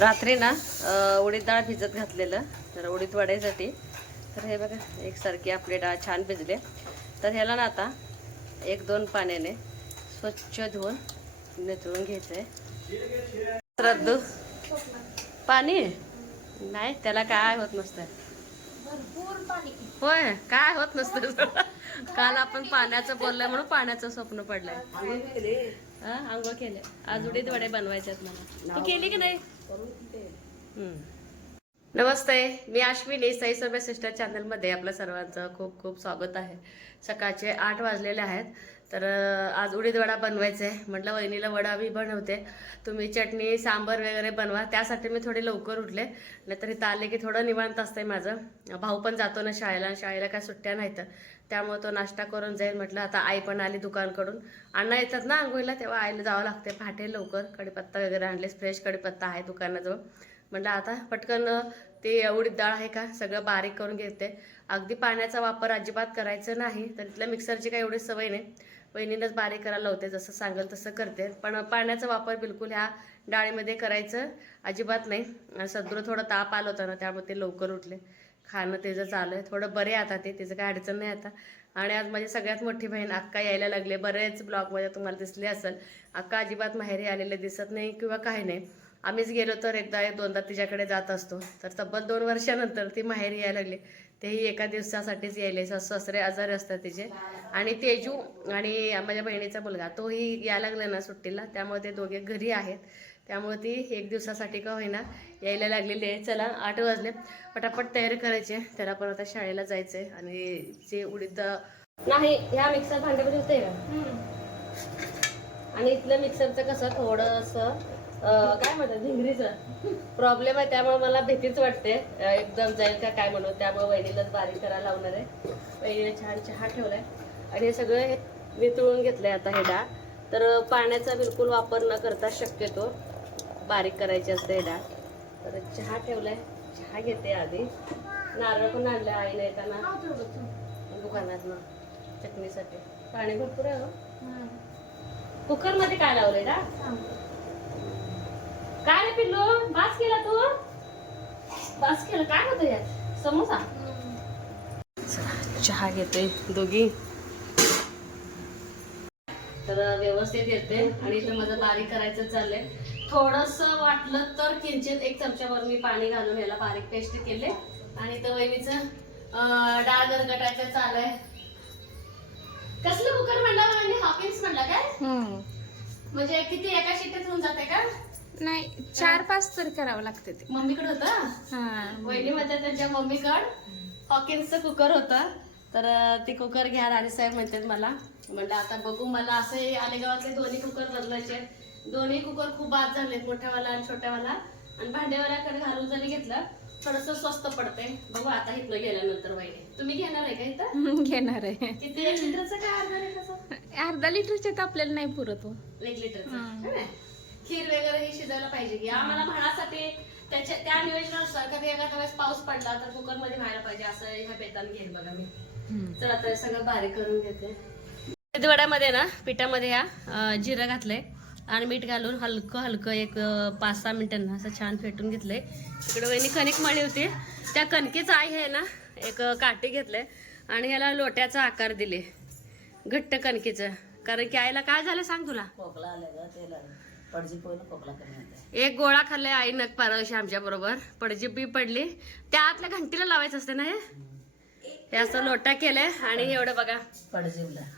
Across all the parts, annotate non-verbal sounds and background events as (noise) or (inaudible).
रात्री ना उडीद डाळ भिजत घातलेलं तर उडीद वड्यासाठी. तर हे बघा एकसारखी आपली डाळ छान भिजले. तर ह्याला ना आता एक दोन पाण्याने स्वच्छ धुवून निथळून घ्यायचं आहे श्रद्धू पाणी? नाही त्याला काय होत नसतं होय काय होत नसतं काल आपण पाण्याचं बोललोय म्हणून पाण्याचं स्वप्न पडलंय. हा आंघोळ केले. आज उडीद वडे बनवायच्यात मला तू केली की नाही. नमस्ते मी अश्विनी साई सर्वे सिस्टर चॅनलमध्ये आपलं सर्वांचं खूप खूप स्वागत आहे. सकाळचे आठ वाजलेले आहेत तर आज उडीद वडा बनवायचा आहे. म्हटलं वहिनीला वडा मी बनवते. तुम्ही चटणी सांबर वगैरे बनवा. त्यासाठी मी थोडे लवकर उठले. नाहीतर इथं आले की थोडं निवांत असतंय माझं. भाऊ पण जातो ना शाळेला. शाळेला काय सुट्ट्या नाहीत. त्यामुळे तो नाश्ता करून जाईल म्हटलं. आता आई पण आली दुकानकडून. अण्णा येतात ना आंघोळीला तेव्हा आईला जावं लागते पहाटे लवकर कडीपत्ता वगैरे आणलेस फ्रेश कडीपत्ता आहे दुकानाजवळ. म्हटलं आता पटकन ते उडीद डाळ आहे का? सगळं बारीक करून घेते. अगदी पाण्याचा वापर अजिबात करायचं नाही तर तिथल्या मिक्सरची काही एवढी सवय नाही. बहिणीनंच बारीक करायला लावते जसं सांगेल तसं करते. पण पाण्याचा वापर बिलकुल ह्या डाळीमध्ये करायचं अजिबात नाही. सदरू थोडं ताप आलं होतं ना त्यामुळे ते लवकर उठले. खाणं त्याचं चालू आहे थोडं बरे आता ते त्याचं काय अडचण नाही आता. आणि आज माझी सगळ्यात मोठी बहीण अक्का यायला लागले बरेच ब्लॉगमध्ये तुम्हाला दिसले असेल. अक्का अजिबात माहेरी आलेले दिसत नाही किंवा काही नाही. आम्हीच गेलो तर एकदा एक दोनदा तिच्याकडे जात असतो. तर तब्बल दोन वर्षानंतर ती माहेरी यायला लागली. तेही एका दिवसासाठीच यायले. ससरे सासरे आजारी असतात तिचे. आणि तेजू आणि माझ्या बहिणीचा मुलगा तोही यायला लागला ना सुट्टीला. त्यामुळे ते दोघे घरी आहेत. त्यामुळे ती एक दिवसासाठी का होईना यायला लागलेली आहे. चला आठ वाजले. पटापट तयारी करायची आहे. त्याला पण आता शाळेला जायचं आहे आणि जे उडीद नाही ह्या मिक्सर भांड्यामध्ये होते का? आणि इथलं मिक्सरचं कसं थोडंसं काय म्हणतात भिंगरीचं प्रॉब्लेम आहे. त्यामुळे मला भीतीच वाटते. एकदम जाईल का काय म्हणून. त्यामुळे वहिनीलाच बारीक करायला लावणार आहे. वहिनीने छान चहा ठेवलाय. आणि हे सगळं हे वितळून घेतलंय आता हे डाळ. तर पाण्याचा बिलकुल वापर न करता शक्यतो बारीक करायची असते ह्याला तर चहा ठेवलाय. चहा घेते आधी. नारळ पण आणलं आईने येताना. दुकानात ना चटणीसाठी. पाणी भरपूर आहे हो. कुकरमध्ये काय लावलंय ना काय रे पिल्लू? बास केला तू? बास केला. काय होतं यात? समोसा चहा घेते दोघी. तर व्यवस्थित येते आणि इथं माझं बारीक करायचं चाललंय. थोडस वाटलं तर किंचित एक चमच्यावर मी पाणी घालून याला बारीक पेस्ट केले. आणि इथं वहिनीचं डाळ गरगटायचं चालू आहे. कसलं कुकर म्हणला वहिनी? हॉकिन्स म्हणला काय? म्हणजे किती? एका शिट्टीत होऊन जाते का? नाही चार पाच तर करावं लागते ते. मम्मीकडे होतं? हा. वहिनी माझ्या त्यांच्या मम्मीकड हॉकिन्सचं कुकर होतं. तर ते कुकर घ्या राणी साहेब म्हणतात मला. म्हणलं आता बघू मला असे आलेगावातले दोन्ही कुकर बदलायचे. दोन्ही कुकर खूप बाद झाले मोठ्यावाला आणि छोट्यावाला. आणि भांडेवाल्याकडे घालून जरी घेतलं. थोडस स्वस्त पडते बघू आता इथलं गेल्यानंतर वहिनी. तुम्ही घेणार आहे का इथं? घेणार आहे. किती एक लिटरचं काय अर्धा लिटरचं? अर्धा लिटरच्या तर आपल्याला नाही पुरत हो. एक ना? खीर वगैरे ही शिजायला पाहिजे की. आम्हाला म्हणासाठी त्याच्या त्या नियोजनानुसार कधी एखाद्या वेळेस पाऊस पडला तर कुकरमध्ये व्हायला पाहिजे. असं ह्या बेतान घेईल बघा मी. चला आता सगळं बारीक करून घेते. वड्यामध्ये ना पिठामध्ये ह्या जिरं घातलंय. आणि मीठ घालून हलकं हलकं एक पाच सहा मिनिटांना असं छान फेटून घेतलंय. इकडे वहिनी कणिक मळी होती. त्या कणकेचं आई आहे ना एक काठी घेतलंय आणि ह्याला लोट्याचा आकार दिले. घट्ट कणकेचं. कारण की आईला काय झालं सांग तुला? खोकला खोकला एक गोळा खाल्लाय आई नग पारवशी आमच्या बरोबर. पडजी बी पडली. त्या आतल्या घंटीला लावायचं असते ना हे? असं लोटा केलंय आणि एवढं बघा.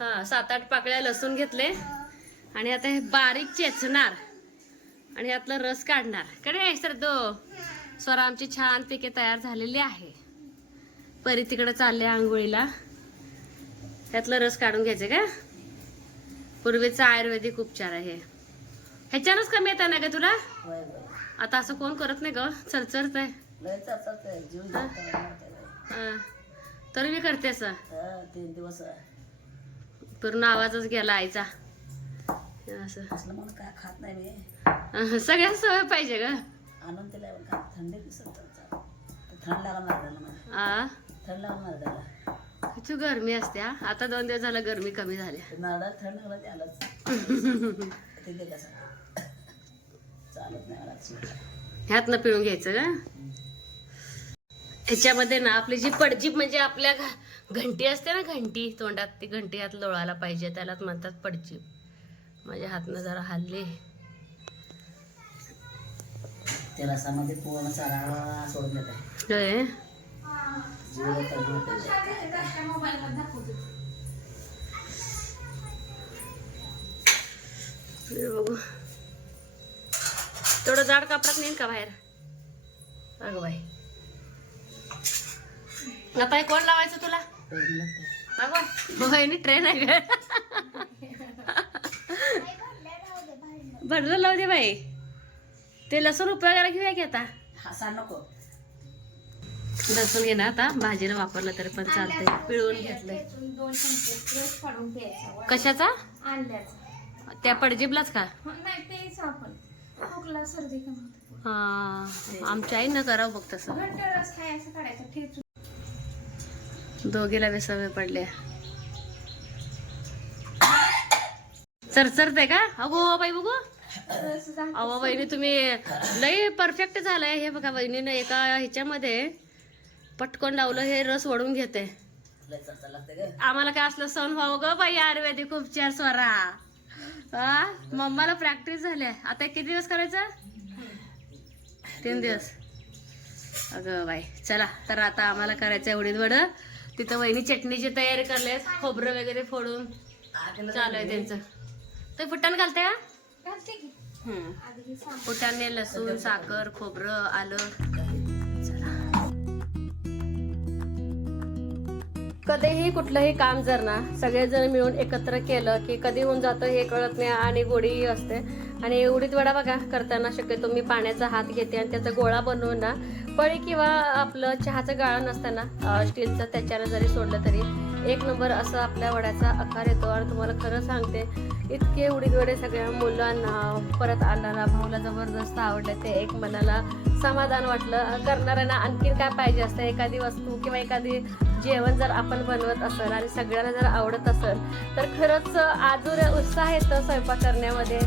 हा सात आठ पाकळ्या लसूण घेतले. आणि आता हे बारीक चेचणार. आणि यातलं रस काढणार. कडे सर दो. स्वरा आमची छान पिके तयार झालेली आहे. परी तिकडे चालले आंघोळीला. ह्यातलं रस काढून घ्यायचे का? पूर्वीचा आयुर्वेदिक उपचार आहे ह्याच्यानंच कमी येतं ना ग तुला? आता असं कोण करत नाही ग? चरचरत आहे. तरी मी करते असं. तीन दिवस पूर्ण आवाजच गेला आईचा. असं. असलं म्हणून काय खात नाही मी. अहं, सगळ्या सवय पाहिजे ग. आणून तिला थंडी दिसत थंड थंड तू गरमी असते? आता दोन दिवस झालं गरमी कमी झाली. नारळात थंड लागलं (laughs) ते आलंच ते चालत नाही ह्यातनं पिळून घ्यायचं का ह्याच्यामध्ये ना आपली जी पडजीप म्हणजे आपल्या घंटी असते ना घंटी. तोंडात ती घंटी हात लोळायला पाहिजे त्यालाच म्हणतात पडजीप. माझ्या हातनं जरा हल्ली. त्या रसामध्ये पूर्ण देत आहे. हे बघू. थोडं जाड कापडात नेईन का बाहेर? अगं बाई. आता कोण लावायचं तुला. अगं बाई ट्रेन आहे भरलं लावू दे बाई. ते लसूण उपयोगाला घेऊया की आता. नको. लसूण घे ना आता भाजीला वापरलं तरी पण चालतंय. पिळून घेतलंय. दोन चमचे रस काढून प्यायचा कशाचा? त्या पडजिबलाच का? हा आमच्या आईनं करावं बघ तसं. घट्ट रस काय असं काढायचं ठेचून. दोघीला बी सवय पडल्या. चरचरते का? अगो बाई बघू. अहो वहिनी तुम्ही लई परफेक्ट झालाय हे बघा वहिनीनं एका ह्याच्यामध्ये पटकन लावलं हे रस ओढून घेते. आम्हाला काय असलं सण व्हावं ग बाई? आयुर्वेदिक उपचार स्वरा. हा मम्माला प्रॅक्टिस झाल्या आता किती दिवस करायचं? तीन दिवस. अगं बाई चला. तर आता आम्हाला करायचं उडीद वड. तिथं वहिनी चटणीची तयारी करले खोबरं वगैरे फोडून. चालू आहे त्यांचं. ते फुटाण घालते का. घालते फुटाणे लसूण साखर खोबरं आलं. कधीही कुठलंही काम जर ना सगळेजण मिळून एकत्र केलं की कधी होऊन जातं हे कळत नाही आणि गोडीही असते. आणि उडीद वडा बघा करताना शक्यतो मी पाण्याचा हात घेते आणि त्याचा गोळा बनवून ना पळी किंवा आपलं चहाचं गाळण असतं ना अं, स्टीलचं त्याच्यानं जरी सोडलं तरी एक नंबर असं आपल्या वड्याचा आकार येतो. आणि तुम्हाला खरं सांगते इतके उडीदवडे सगळ्या मुलांना परत आणणारा भाऊला जबरदस्त आवडले. ते एक मनाला समाधान वाटलं. करणाऱ्यांना आणखीन काय पाहिजे असतं? एखादी वस्तू किंवा एखादी जेवण जर आपण बनवत असेल आणि सगळ्यांना जर आवडत असेल तर खरंच आजूर उत्साह येतं स्वयंपाक करण्यामध्ये.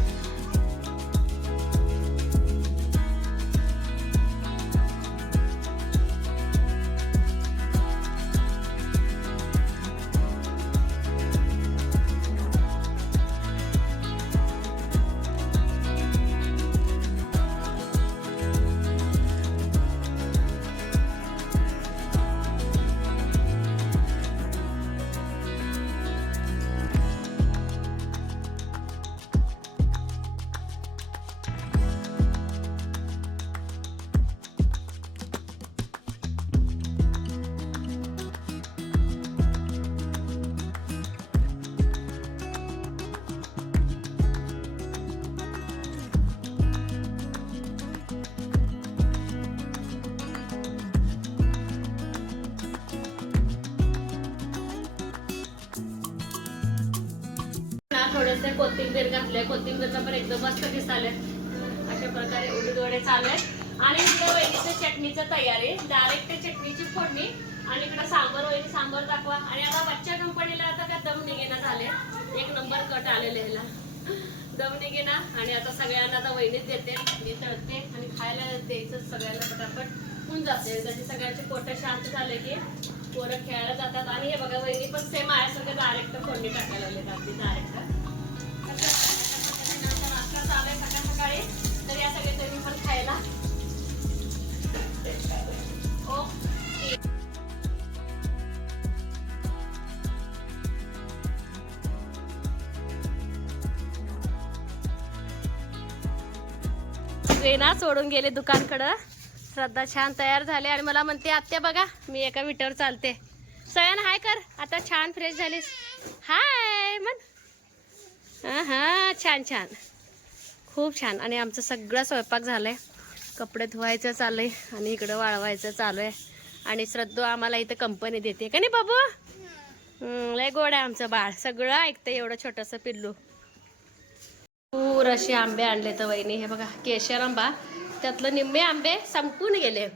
थोडेसे कोथिंबीर घातले कोथिंबीरचा पण एकदम मस्त दिसाले अशा प्रकारे उडीद वडे चालले आणि इकडे वहिनीचं चटणीचं तयारी. डायरेक्ट चटणीची फोडणी. आणि इकडे सांबर वहिनी सांबर दाखवा. आणि आता बच्चा कंपनीला आता का दम निघेना झाले. एक नंबर कट आलेले ह्याला दम निघेना. आणि आता सगळ्यांना आता वहिनीच देते. मी तळते आणि खायला द्यायचं सगळ्यांना पटापट. होऊन जाते. त्याचे सगळ्यांचे पोट शांत झाले की पोरं खेळायला जातात. आणि हे बघा वहिनी पण सेम आहे. सगळं डायरेक्ट फोडणी टाकायला लागले डायरेक्ट ना सोडून गेले दुकानकडं. श्रद्धा छान तयार झाले आणि मला म्हणते आत्या बघा मी एका विटावर चालते. सयान हाय कर. आता छान फ्रेश झालीस. हाय मन हा छान छान. खूप छान. आणि आमचं सगळं स्वयंपाक झालंय. कपडे धुवायचं चाललंय आणि इकडं वाळवायचं चालू आहे आणि श्रद्धा आम्हाला इथं कंपनी देते. का नाही बाबू? लय गोड आहे आमचं बाळ. सगळं ऐकतं एवढं छोटंसं पिल्लू. भरपूर असे आंबे आणले तर वहिनी. हे बघा केशर आंबा. त्यातलं निम्मे आंबे संपून गेले.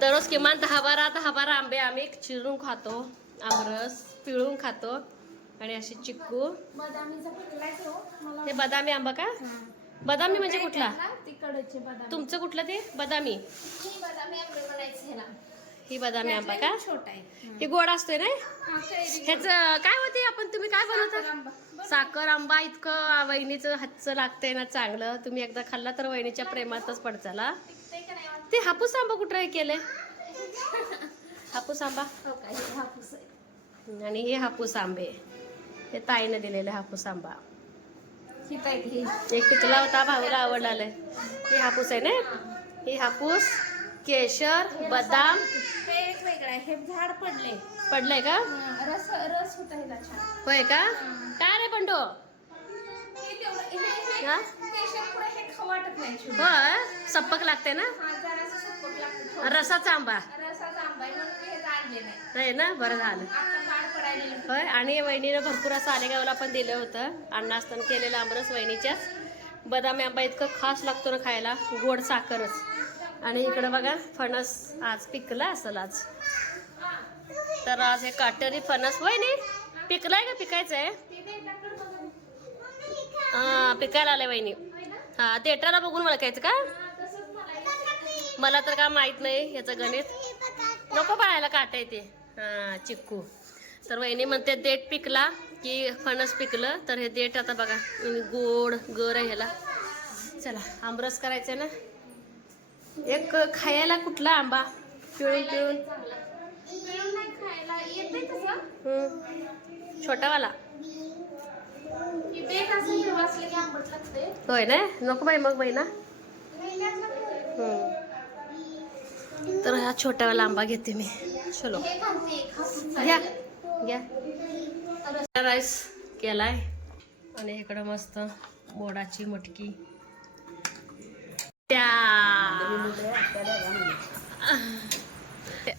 दररोज किमान दहा बारा दहा बारा आंबे आम्ही चिरून खातो. आमरस पिळून खातो. आणि असे चिक्कू. हे बदामी आंबा का. बदामी म्हणजे कुठला? तुमचं कुठलं ते? बदामी. बदामी आंबे ही बदामी आंबा का? छोटा आहे. हे गोड असतोय ना? हा, ह्याच काय होते आपण? तुम्ही काय बनवता? साखर आंबा. इतकं वहिनीचं हातचं लागतंय ना चांगलं. तुम्ही एकदा खाल्ला तर वहिनीच्या प्रेमातच पडचाला ते हापूस आंबा कुठं केलंय? हापूस आंबा? हो हे हापूस आणि हे हापूस आंबे. हे ताईने दिलेले हापूस आंबा. ही ही एक पिकला होता भाऊला आवडलाय हे हापूस आहे ना? हे हापूस. केशर बदाम. हे एक वेगळं आहे. हे झाड पडले. पडलंय का? रस रस होता ह्याला छान. होय का? काय रे बंडो? हे तेवढं हे- हे- हा? हे? खाऊ वाटत नाही सप्पक लागते ना? हा, जरासं सपक लागतं थोडं. रसाचा आंबा. रसाचा आंबा आहे म्हणून मी हे आणले नाही. नाही ना? बरं झालं. आता होय? आणि वहिनीनं भरपूर असं आलेगावला पण दिलं होतं. अण्णा असताना केलेलं आमरस वहिनीच्याच. बदामी आंबा इतकं खास लागतो ना खायला. गोड साखरच. आणि इकडं बघा फणस आज पिकला असेल आज. तर आज हे काटेरी फणस वहिनी पिकलाय का पिकायचं आहे हा पिकायला आलंय वहिनी. हा देटाला बघून ओळखायचं का? मला तर काय माहीत नाही याचं गणित. नको पाळायला काटा येते हा चिक्कू. तर वहिनी म्हणते देठ पिकला की फणस पिकलं. तर हे देठ आता बघा गोड गर ह्याला. चला आमरस करायचं ना? एक खायला कुठला आंबा? पिळून पिळून छोटावाला. होय ना? नको बाई मग बाई ना. तर हा छोटावाला आंबा घेते मी. चलो. घ्या. घ्या. राईस केलाय. आणि इकडं मस्त बोडाची मटकी. त्या. त्या.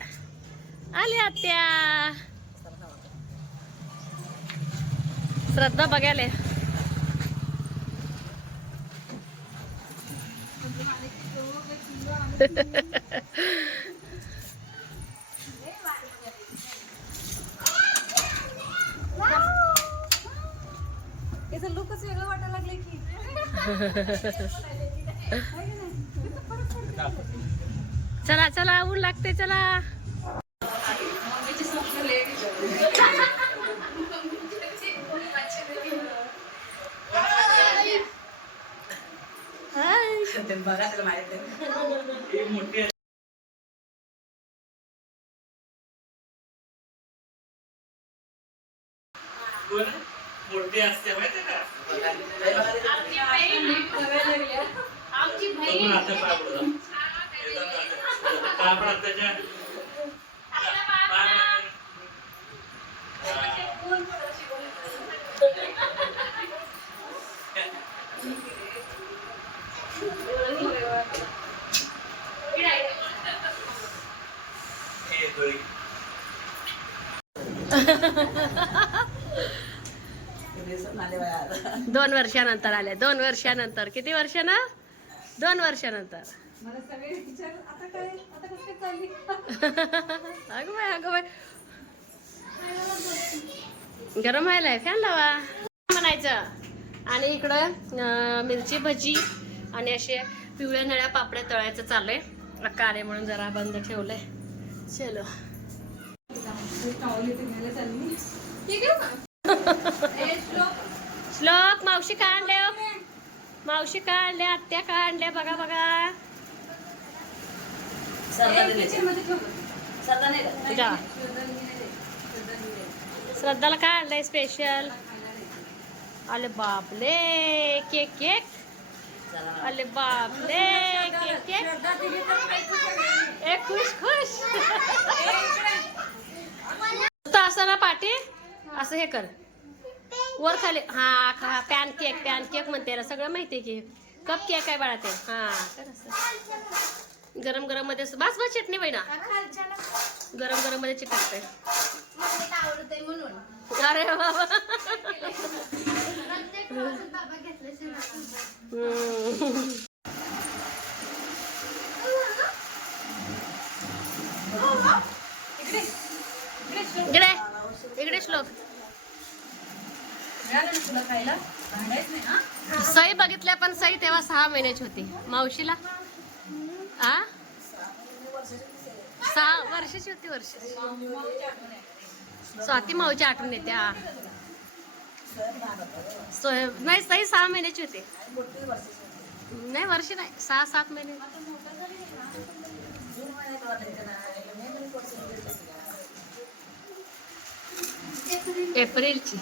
आल्या त्या श्रद्धा बघायला लुकच वेगळं वाटायला लागले की. (laughs) चला चला ऊन लागते चला हाय. बघा माहिती आहे. मोठी असते माहिती का आमची बघून आता दोन वर्षानंतर आले दोन वर्षानंतर. किती वर्षानं? दोन वर्षानंतर. मला सगळे विचार आता काय आता कसं काय चालली? अगं बाय अगं बाय गरम व्हायलाय फॅन लावा. म्हणायचं. आणि इकडं मिरची भजी आणि असे पिवळ्या नळ्या पापड्या तळायचं चाललंय. अक्का आले म्हणून जरा बंद ठेवलंय. चलो. आहे श्लोक. मावशी का आणले मावशी का आणल्या आत्या का आणल्या बघा बघा. श्रद्धाला काय आणलंय स्पेशल अरे बापले केक केक. अरे बापले केक केक. ए खुश खुश. असं ना पाठी असं हे कर. वर खाली. हा खा पॅन केक पॅन केक म्हणते ना सगळं माहितीये की. कप केक आहे बाळा ते. हा कर असं. गरम गरममध्ये बस बस चटणी बाई ना. गरम गरममध्ये चिकटते म्हणून. अरे बाबा. इकडे इकडे श्लोक. सई बघितल्या पण सई तेव्हा सहा महिन्याची होती. मावशीला? आ? सहा वर्षाची होती वर्ष स्वाती माऊची आठवण येते हा. नाही सही सहा महिन्याची होती. नाही वर्ष नाही सहा सात महिने. एप्रिलची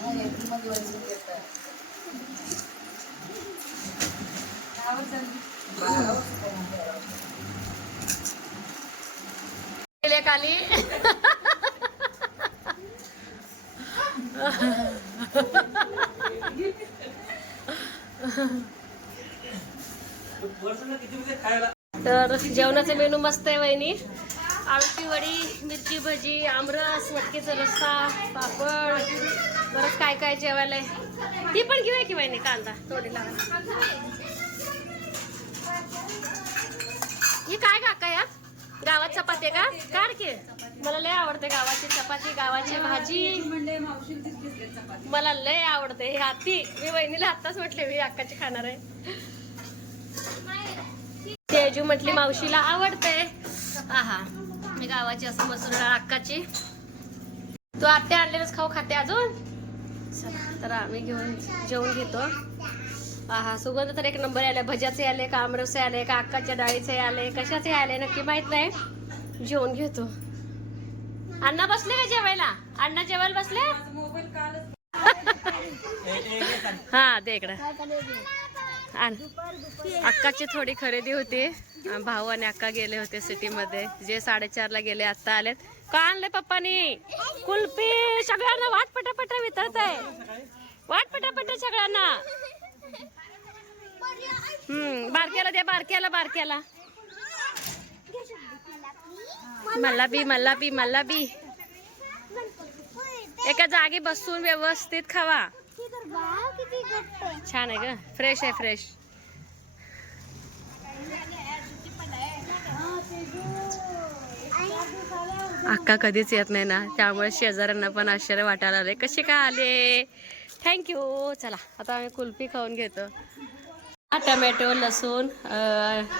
गेले खाली तर जेवणाचा मेनू मस्त आहे वहिनी. आळूची वडी मिरची भजी आमरस मटकीचा रस्सा पापड. बरंच काय काय जेवायला आहे? ती पण घेऊया की वहिनी कांदा? तोडीला ही काय काका यात? गावात चपाती आहे का? काढ की. मला लय आवडते गावाची चपाती गावाची भाजी. मला लय आवडते हे हाती. मी वहिनीला आत्ताच म्हटले मी अक्काची खाणार आहे. तेजू म्हटली मावशीला आवडते. आहा मी गावाची असं मसूर अक्काची. तू आत्या आणलेलंच खाऊ खाते अजून? तर आम्ही घेऊन जेवून घेतो. आहा सुगंध तर एक नंबर आले भज्याचे आले का आमरसे आले का अक्काच्या डाळीचे आले कशाचे आले नक्की माहीत नाही. जेवून घेतो. अण्णा बसले का जेवायला? अण्णा जेवायला बसले? हा दे इकडं. अक्काची थोडी खरेदी होती. भाऊ आणि अक्का गेले होते सिटी मध्ये जे साडेचारला गेले आता आलेत. का आणले पप्पानी? कुल्फी. सगळ्यांना वाट पटापटा वितरत आहे वाट पटापटा सगळ्यांना. हम्म बारक्याला द्या बारक्याला बारक्याला. मला बी मला बी मला बी एका जागी बसून व्यवस्थित खावा. छान आहे ग फ्रेश आहे फ्रेश अक्का कधीच येत नाही ना त्यामुळे शेजाऱ्यांना पण आश्चर्य वाटायला आले कसे काय आले? थँक्यू चला आता आम्ही कुल्फी खाऊन घेतो. टमॅटो लसूण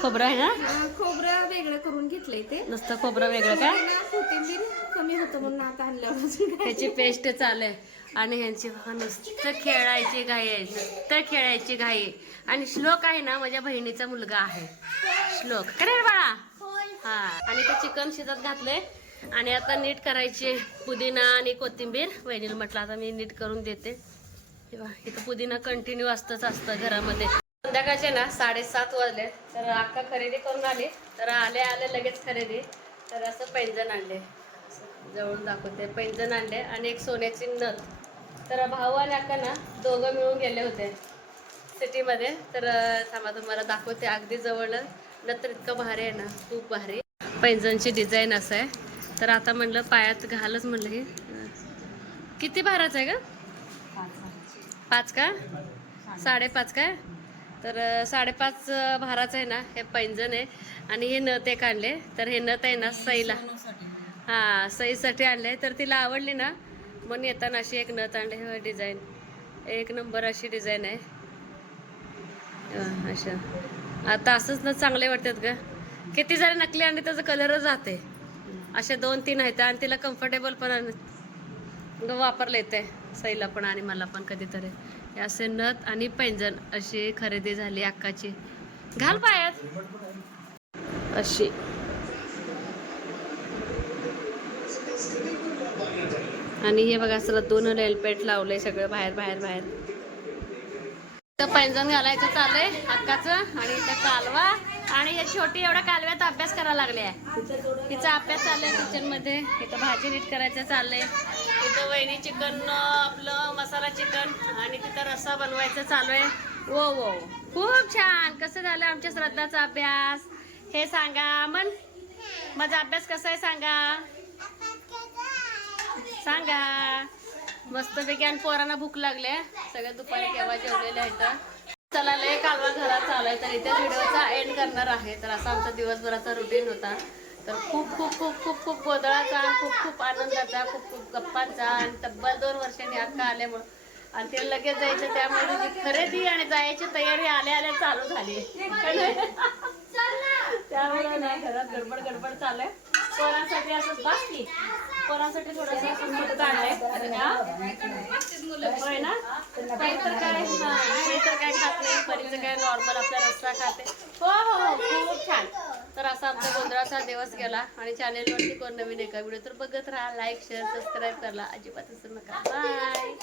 खोबरं आहे ना? खोबरं वेगळं करून घेतलंय ते. नुसतं खोबरं वेगळं काय? कोथिंबीर कमी होतं म्हणून आता आणल्यापासून ह्याची पेस्ट चालू आहे. आणि ह्यांची नुसतं खेळायची घाई आहे. नुसतं खेळायची घाई आहे. आणि श्लोक आहे ना माझ्या बहिणीचा मुलगा आहे. श्लोक. करे रे बाळा? हा. आणि ते चिकन शिजत घातले आणि आता नीट करायचे पुदिना आणि कोथिंबीर. वहिनीला म्हटलं आता मी नीट करून देते. हे बघा, इथं पुदिना कंटिन्यू असतंच असतं घरामध्ये. संध्याकाळचे ना साडेसात वाजले. तर अक्का खरेदी करून आली. तर आले आले लगेच खरेदी. तर असं पैंजण आणले. जवळून दाखवते. पैंजण आणले आणि एक सोन्याची नथ. तर भाऊ आणि अक्का ना दोघं मिळून गेले होते सिटीमध्ये. तर थांबा तुम्हाला दाखवते. अगदी जवळ नंतर इतकं भारी आहे ना. खूप भारी. पैंजणची डिझाईन असं आहे. तर आता म्हणलं पायात घालच म्हणलं हे. किती भाराचं आहे का पाच. का? साडेपाच काय? तर साडेपाच भाराचं आहे ना हे पैंजण आहे. आणि हे नथ एक आणले. तर हे नथ आहे ना सईला. हां सईसाठी आणले. तर तिला आवडली ना म्हणून येताना अशी एक नथ आणली. हे डिझाईन. एक नंबर अशी डिझाईन आहे. अशा. आता असंच ना चांगले वाटतात ग. किती जरी नकली आणले त्याचा कलरच जाते अशा दोन तीन आहेत. आणि तिला कम्फर्टेबल पण वापरले येते सईला पण आणि मला पण कधीतरी. असे नथ आणि पैंजण अशी खरेदी झाली अक्काची. घाल पायात. अशी. आणि हे बघा सगळं दोन रेलपेट लावले सगळं बाहेर बाहेर बाहेर. पैंजण घालायचं चाललंय अक्काचं आणि इथं कालवा. आणि छोटी एवढ्या कालव्यात अभ्यास करायला लागले आहे. तिचा अभ्यास चाललाय किचनमध्ये इथं भाजी नीट करायचं चाललंय. तिथं वहिनी चिकन आपलं मसाला चिकन आणि तिथं रस्सा बनवायचं चालू आहे. वो वो खूप छान. कसं झालं आमच्या श्रद्धाचा अभ्यास? हे सांगा. मन माझा अभ्यास कसा आहे सांगा? सांगा. मस्तपैकी आणि पोरांना भूक लागली आहे. सगळ्या दुपारी केव्हा जेवलेले आहेत चला लय कालवा घरात चालू तर इथे व्हिडिओचा एंड करणार आहे. तर असा आमचा दिवसभराचा रुटीन होता. तर खूप खूप खूप खूप खूप गोंधळाचा खूप खूप आनंदाचा खूप खूप गप्पांचा आणि तब्बल दोन वर्षांनी अक्का आल्यामुळं. आणि ते लगेच जायचं त्यामुळे तिची खरेदी आणि जायची तयारी आल्या आल्या चालू झाली. त्यामुळे ना घरात गडबड गडबड चालू आहे. पोरांसाठी असं बाकी पोरांसाठी थोडस दूध काढलंय होय ना काही तर काय काही तर काय खात नाही. परीचं काय नॉर्मल आपला रस्ता खाते. हो हो हो खूप छान. तर असा आमचा गोंधळाचा दिवस गेला आणि चॅनेलवरती कोण नवीन एका व्हिडिओ तर बघत राहा. लाईक शेअर सबस्क्राईब करा अजिबात असं नका. बाय